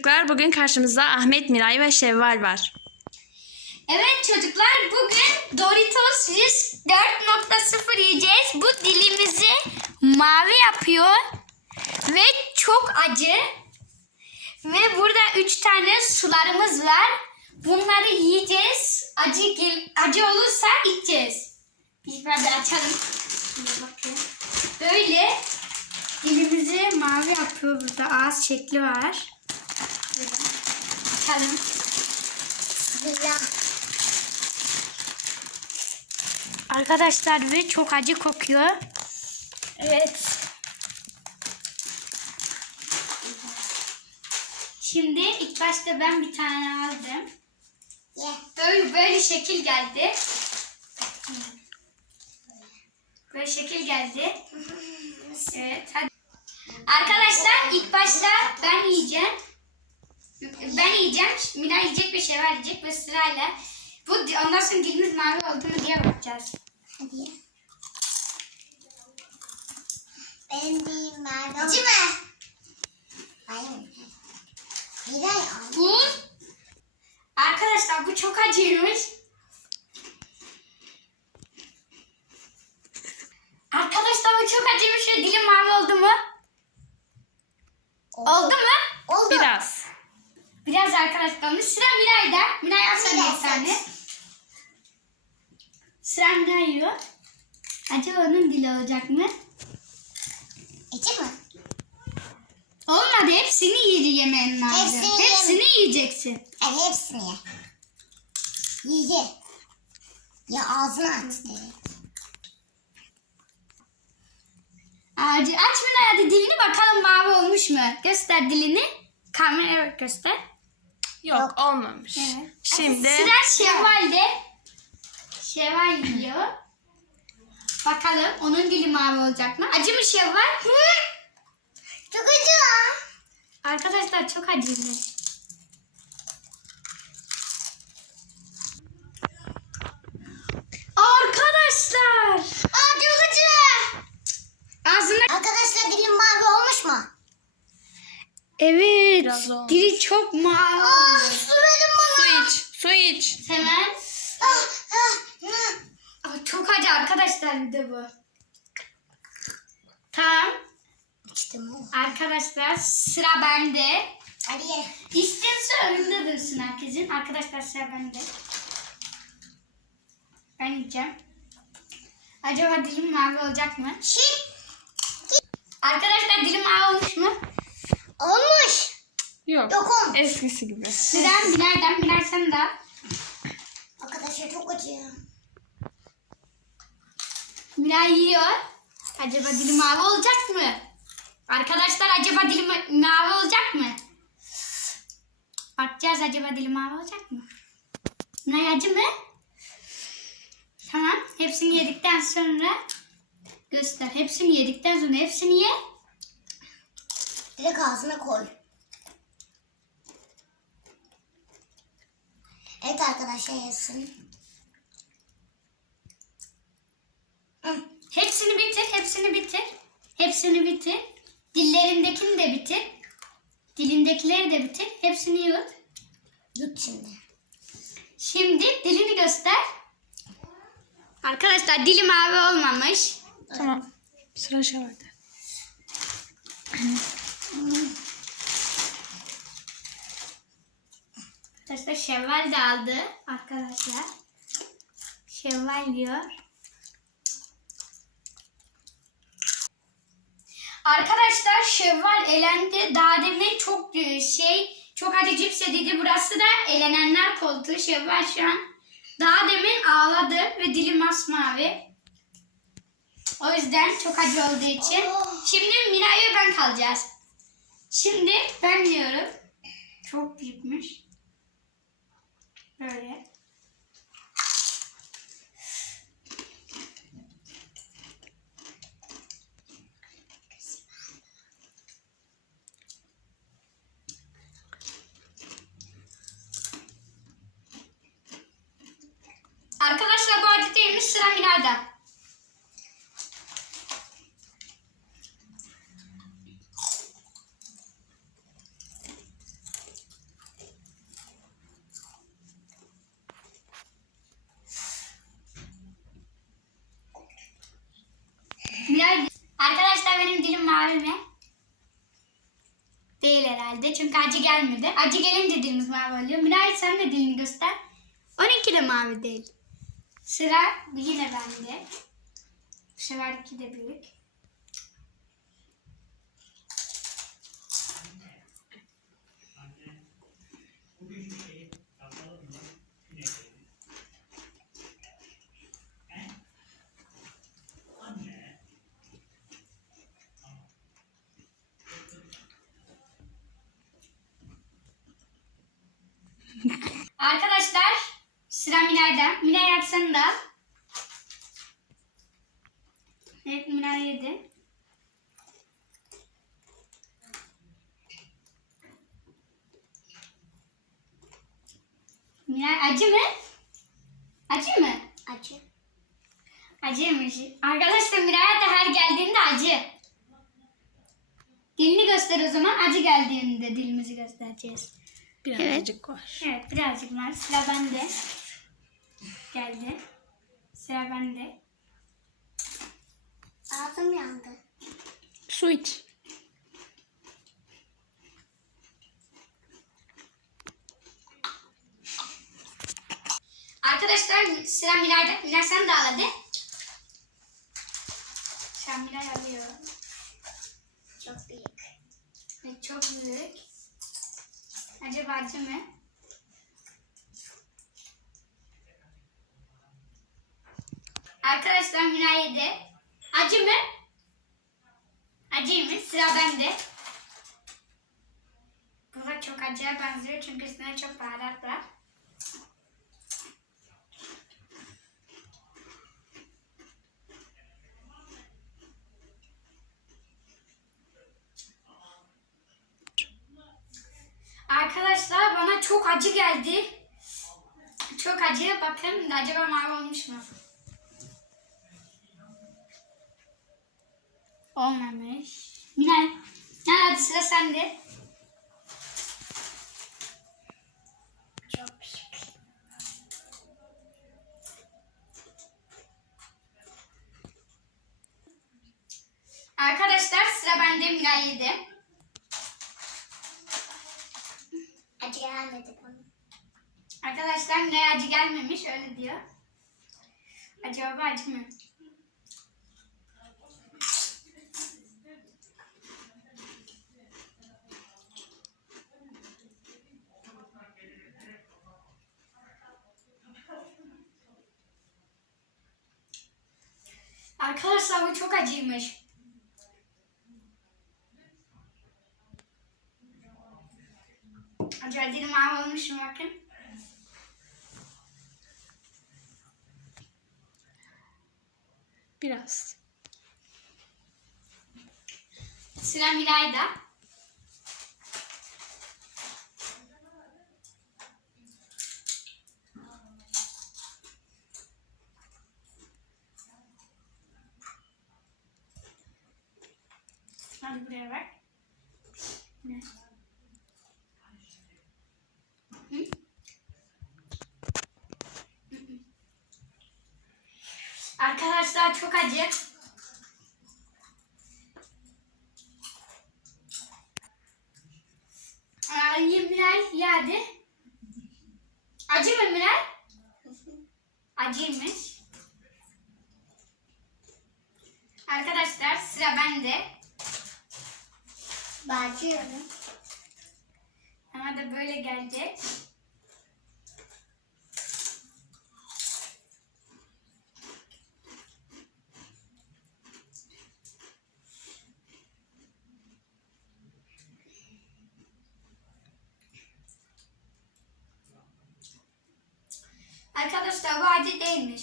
çocuklar. Bugün karşımızda Ahmet, Miray ve Şevval var. Evet çocuklar bugün Doritos 104.0 yiyeceğiz. Bu dilimizi mavi yapıyor ve çok acı. Ve burada üç tane sularımız var. Bunları yiyeceğiz. Acı gel- acı olursa içeceğiz. Biz böyle açalım. Bakın. Böyle dilimizi mavi yapıyor. Burada ağız şekli var. Açalım. Bismillah. Arkadaşlar ve çok acı kokuyor. Evet. Şimdi ilk başta ben bir tane aldım. Böyle böyle şekil geldi. Böyle şekil geldi. Evet. Hadi. Arkadaşlar ilk başta ben yiyeceğim. Ben yiyeceğim. Mina yiyecek ve Şevval yiyecek ve sırayla. Bu ondan sonra dilimiz mavi oldu mu diye bakacağız. Hadi. Benim değil mavi. Acı mı? Hayır. Miray al. Bu arkadaşlar bu çok acıymış. Arkadaşlar bu çok acıymış ve dilim mavi oldu mu? Oldu mu? Oldu. Biraz. Biraz arkadaşlar olmuş. Sıra Miray'da. Miray bir tane. seç. Sıra Miray yiyor. Acaba onun dili olacak mı? Acı mı? Olmadı. Hepsini yiyece yemen lazım. Hepsini Hepsini yiyeceksin. Hadi hepsini ye. Ye ye. Ya ağzına at direkt. Acı. Aç Miray hadi dilini bakalım mavi olmuş mu? Göster dilini. Kameraya bak göster. Yok, olmamış. Evet. Şimdi Sıra Şevval'de. Şevval yiyor. Bakalım onun dili mavi olacak mı? Acı mı Şevval? Çok acı. Arkadaşlar çok acıymış. Arkadaşlar. Aa çok acı. Ağzına... Arkadaşlar dilim mavi olmuş mu? Olmuş. Dili çok mavi. Aa su verin bana. su iç, su iç. Hemen. Ah, ah, ah. Aa, çok acı arkadaşlar bir de bu. Tamam. İçtim o. Arkadaşlar sıra bende. Hadi ye. İstense önümde dursun herkesin. Arkadaşlar sıra bende. Ben yiyeceğim. Acaba dilim mavi olacak mı? Şit. Arkadaşlar dilim mavi olmuş mu? Olmuş. Yok. Yok olmuş. Eskisi gibi. Neden? Binerden binersen de. Arkadaşlar çok acı. Miray yiyor. Acaba dilim mavi olacak mı? Arkadaşlar acaba dilim mavi olacak mı? Bakacağız acaba dilim mavi olacak mı? Miray acı mı? Tamam. Hepsini yedikten sonra göster. Hepsini yedikten sonra hepsini ye. Direkt ağzına koy. Evet arkadaşlar. Hı. Hepsini bitir. Hepsini bitir. Hepsini bitir. Dillerindekini de bitir. Dilindekileri de bitir. Hepsini yut. Yut şimdi. Şimdi dilini göster. Arkadaşlar dili mavi olmamış. Tamam. Sıra Şevval'de. Arkadaşlar Şevval de aldı. Arkadaşlar. Şevval diyor. Arkadaşlar Şevval elendi. Daha demin çok e, şey çok acı cips yediydi. Burası da elenenler koltuğu. Şevval şu an daha demin ağladı ve dili masmavi. O yüzden çok acı olduğu için. Şimdi Miray ve ben kalacağız. Şimdi ben diyorum. Çok büyükmüş. Böyle. Arkadaşlar bu acı değilmiş sıra Diğer arkadaşlar benim dilim mavi mi? Değil herhalde çünkü acı gelmedi. Acı gelince dilimiz mavi oluyor. Miray sen de dilini göster. 12 de mavi değil. Sıra yine bende. Bu seferki de büyük. Arkadaşlar sıra Minay'da. Minay atsana da. Evet Minay yedi. Minay acı mı? Acı mı? Acı. Acıymış. Arkadaşlar Miray'a da her geldiğinde acı. Dilini göster o zaman. Acı geldiğinde dilimizi göstereceğiz. Birazcık var. Evet birazcık var. Sıra bende. Geldi. Sıra bende. Ağzım yandı. Su iç. Arkadaşlar sıra Miray'da. Miray sen de al hadi. Sıra Miray alıyor. Çok büyük. Ve çok büyük. Acaba acı mı? Arkadaşlar Miray yedi. Acı mı? Acıymış. Sıra bende. Bu da çok acıya benziyor çünkü üstüne çok baharat var. Arkadaşlar bana çok acı geldi. Çok acı. Bakın acaba mavi olmuş mu? Olmamış. Minay. Hadi sıra sende. Çok büyük. Arkadaşlar sıra bende Minay yedi. Gelmedi bana. Arkadaşlar Minay acı gelmemiş öyle diyor. Acaba acı mı? Arkadaşlar bu çok acıymış. Acaba dilim mu bakın. Biraz. Sıra Miray'da. Hadi buraya bak. Ne? Arkadaşlar çok acı. Miray yedi. Acı mı Miray? Acıymış. Arkadaşlar sıra bende. Bağcıyorum. Ama da böyle gelecek. Arkadaşlar bu acı değilmiş.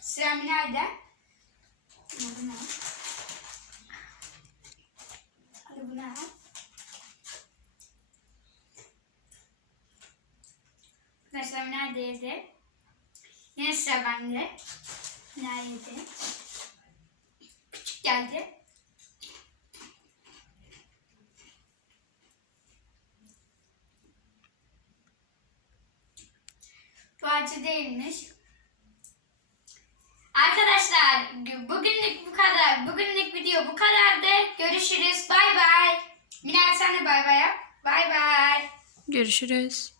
Sıra nerede? Bu ne? Hadi bu ne? Arkadaşlar neredeydi? Yine sıra bende. Nerede? Küçük geldi. Bu acı değilmiş. Arkadaşlar bugünlük bu kadar. Bugünlük video bu kadardı. Görüşürüz. Bay bay. Minel sen de bay bay yap. Bay bay. Görüşürüz.